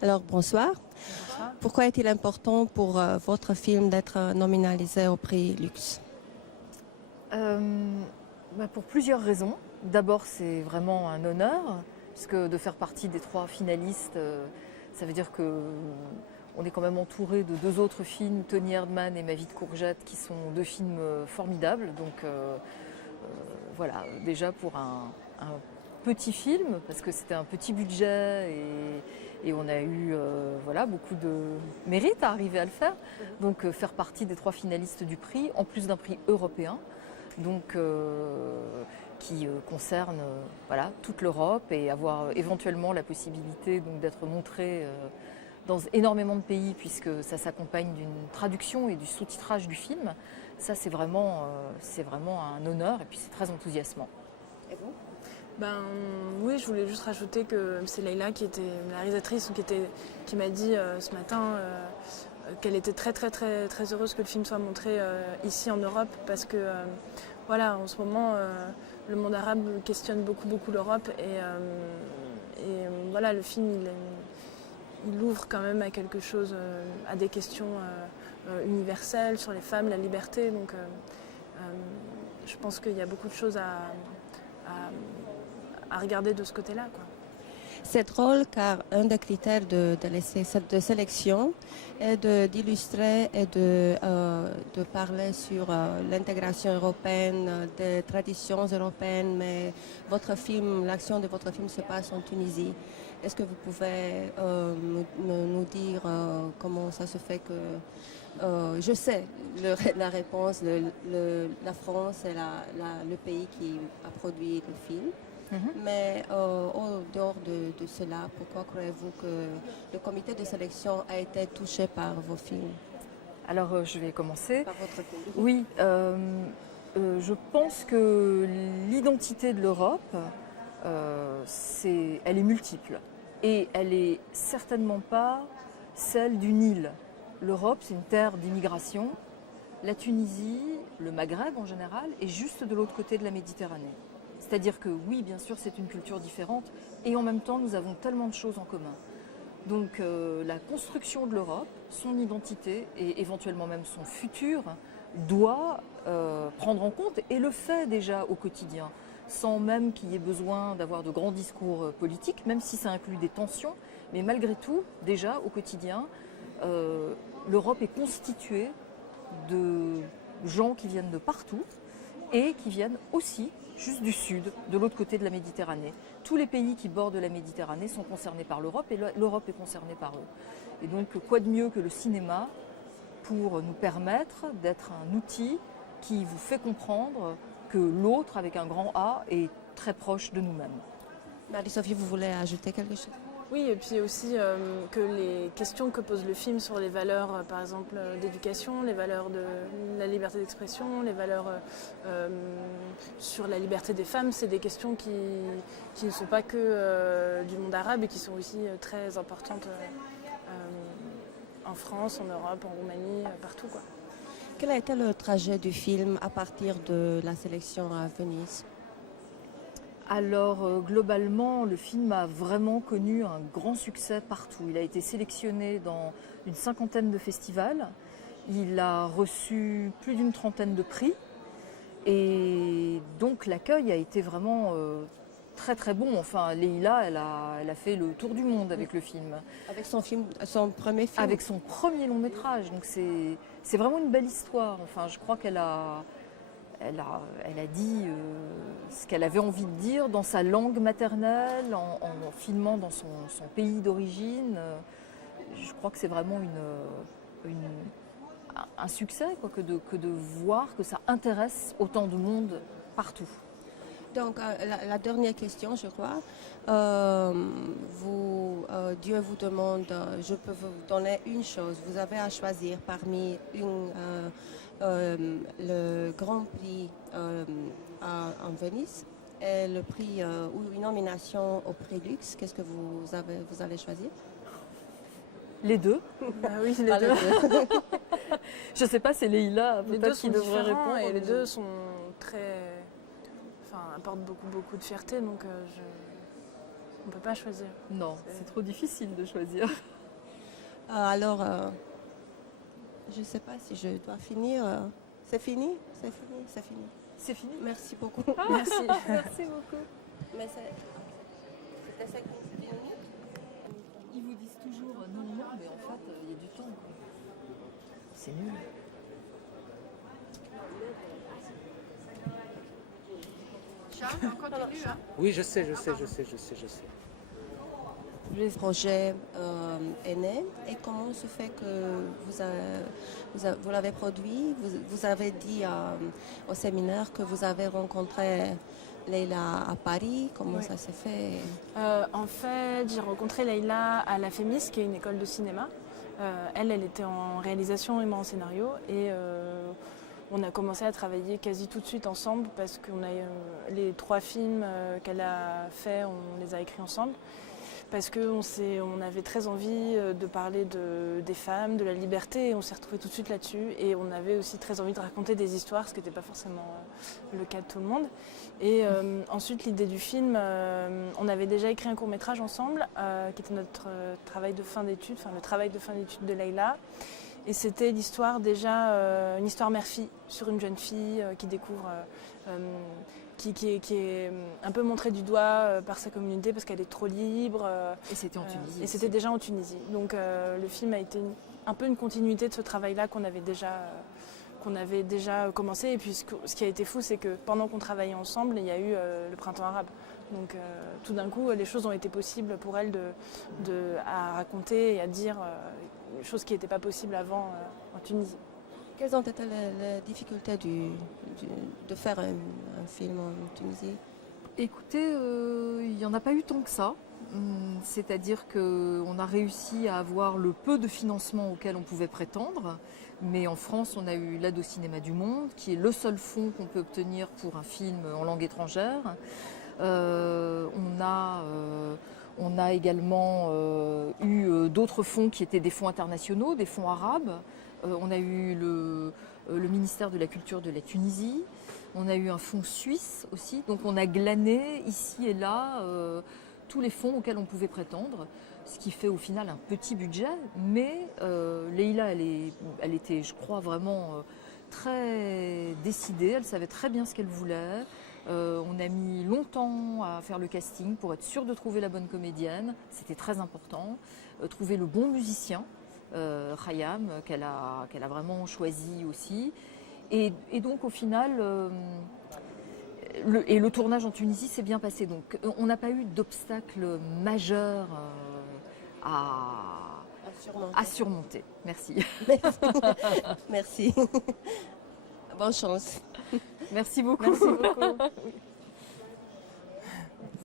Alors, bonsoir. Bonsoir. Pourquoi est-il important pour votre film d'être nominalisé au prix Lux? Euh, pour plusieurs raisons. D'abord, c'est vraiment un honneur, puisque de faire partie des 3 finalistes, ça veut dire que on est quand même entouré de 2 autres films, Tony Erdmann et Ma vie de courgette, qui sont 2 films formidables. Donc voilà, déjà pour un petit film, parce que c'était un petit budget et on a eu voilà, beaucoup de mérite à arriver à le faire. Donc faire partie des 3 finalistes du prix, en plus d'un prix européen, donc qui concerne voilà, toute l'Europe, et avoir éventuellement la possibilité donc, d'être montré dans énormément de pays, puisque ça s'accompagne d'une traduction et du sous-titrage du film. Ça, c'est vraiment un honneur, et puis c'est très enthousiasmant. Et vous? Oui, je voulais juste rajouter que c'est Leïla qui était la réalisatrice qui m'a dit ce matin qu'elle était très très très très heureuse que le film soit montré ici en Europe, parce que voilà, en ce moment le monde arabe questionne beaucoup l'Europe, et voilà, le film il ouvre quand même à quelque chose, à des questions universelles sur les femmes, la liberté. Donc je pense qu'il y a beaucoup de choses à regarder de ce côté-là, quoi. C'est drôle car un des critères de sélection est d'illustrer et de parler sur l'intégration européenne, des traditions européennes, mais l'action de votre film se passe en Tunisie. Est-ce que vous pouvez nous dire comment ça se fait que... je sais la réponse, la France est le pays qui a produit le film. Mais au dehors de cela, pourquoi croyez-vous que le comité de sélection a été touché par vos films? Alors je vais commencer. Par votre film? Oui, je pense que l'identité de l'Europe, elle est multiple. Et elle est certainement pas celle d'une île. L'Europe, c'est une terre d'immigration. La Tunisie, le Maghreb en général, est juste de l'autre côté de la Méditerranée. C'est-à-dire que oui, bien sûr, c'est une culture différente, et en même temps, nous avons tellement de choses en commun. Donc la construction de l'Europe, son identité et éventuellement même son futur, doit prendre en compte, et le fait déjà au quotidien, sans même qu'il y ait besoin d'avoir de grands discours politiques, même si ça inclut des tensions, mais malgré tout, déjà au quotidien, l'Europe est constituée de gens qui viennent de partout et qui viennent aussi juste du sud, de l'autre côté de la Méditerranée. Tous les pays qui bordent la Méditerranée sont concernés par l'Europe, et l'Europe est concernée par eux. Et donc, quoi de mieux que le cinéma pour nous permettre d'être un outil qui vous fait comprendre que l'autre, avec un grand A, est très proche de nous-mêmes. Marie-Sophie, vous voulez ajouter quelque chose? Oui, et puis aussi que les questions que pose le film sur les valeurs, par exemple, d'éducation, les valeurs de la liberté d'expression, les valeurs sur la liberté des femmes, c'est des questions qui ne sont pas que du monde arabe, et qui sont aussi très importantes en France, en Europe, en Roumanie, partout, quoi. Quel a été le trajet du film à partir de la sélection à Venise? Alors globalement, le film a vraiment connu un grand succès partout. Il a été sélectionné dans une 50aine de festivals. Il a reçu plus d'une 30aine de prix. Et donc l'accueil a été vraiment très très bon. Enfin, Leïla, elle a fait le tour du monde avec le film. Avec son premier film? Avec son premier long métrage. Donc c'est vraiment une belle histoire. Enfin, je crois qu'elle a dit ce qu'elle avait envie de dire dans sa langue maternelle, en filmant dans son pays d'origine. Je crois que c'est vraiment un succès, quoi, que de voir que ça intéresse autant de monde partout. Donc, la dernière question, je crois. Dieu vous demande, je peux vous donner une chose. Vous avez à choisir parmi le Grand Prix en Venise et le prix ou une nomination au prix Lux. Qu'est-ce que vous allez choisir? Les deux. Oui, les Pas deux. les deux. Je sais pas, c'est Leïla Les deux peut-être qui sont devrait différents, répondre. et les deux sont très, apportent beaucoup de fierté. Donc On ne peut pas choisir. Non, c'est trop difficile de choisir. Alors, je ne sais pas si je dois finir. C'est fini? C'est fini? C'est fini. C'est fini. Merci beaucoup. Merci. Merci beaucoup. Mais c'était 5 minutes. Ils vous disent toujours non, non, mais en fait, il y a du temps. C'est nul. Oui, je sais. Le projet est né et comment se fait que vous l'avez produit? Vous avez dit au séminaire que vous avez rencontré Leïla à Paris. Comment ça s'est fait? En fait, j'ai rencontré Leïla à la FEMIS, qui est une école de cinéma. Elle était en réalisation et moi en scénario. Et on a commencé à travailler quasi tout de suite ensemble parce que les 3 films qu'elle a faits, on les a écrits ensemble. Parce qu'on avait très envie de parler des femmes, de la liberté, et on s'est retrouvés tout de suite là-dessus. Et on avait aussi très envie de raconter des histoires, ce qui n'était pas forcément le cas de tout le monde. Et ensuite, l'idée du film, on avait déjà écrit un court-métrage ensemble, qui était notre travail de fin d'études, enfin le travail de fin d'études de Leïla. Et c'était l'histoire une histoire mère-fille, sur une jeune fille qui découvre... Qui est un peu montrée du doigt par sa communauté parce qu'elle est trop libre. Et c'était en Tunisie. Et c'était déjà en Tunisie. Donc le film a été un peu une continuité de ce travail-là qu'on avait déjà commencé. Et puis ce qui a été fou, c'est que pendant qu'on travaillait ensemble, il y a eu le printemps arabe. Donc tout d'un coup, les choses ont été possibles pour elle à raconter et à dire choses qui n'étaient pas possibles avant en Tunisie. Quelles ont été les difficultés de faire un film en Tunisie? Écoutez, il n'y en a pas eu tant que ça. C'est-à-dire qu'on a réussi à avoir le peu de financement auquel on pouvait prétendre. Mais en France, on a eu l'aide au cinéma du monde, qui est le seul fonds qu'on peut obtenir pour un film en langue étrangère. On a également eu d'autres fonds qui étaient des fonds internationaux, des fonds arabes. On a eu le ministère de la Culture de la Tunisie. On a eu un fonds suisse aussi. Donc on a glané ici et là tous les fonds auxquels on pouvait prétendre. Ce qui fait au final un petit budget. Mais Leïla, elle était, je crois, vraiment très décidée. Elle savait très bien ce qu'elle voulait. On a mis longtemps à faire le casting pour être sûr de trouver la bonne comédienne. C'était très important. Trouver le bon musicien. Khayyam, qu'elle a vraiment choisi aussi. Et donc au final, le tournage en Tunisie s'est bien passé. Donc on n'a pas eu d'obstacle majeur à surmonter. Merci. Merci. Bonne chance. Merci beaucoup. Merci beaucoup.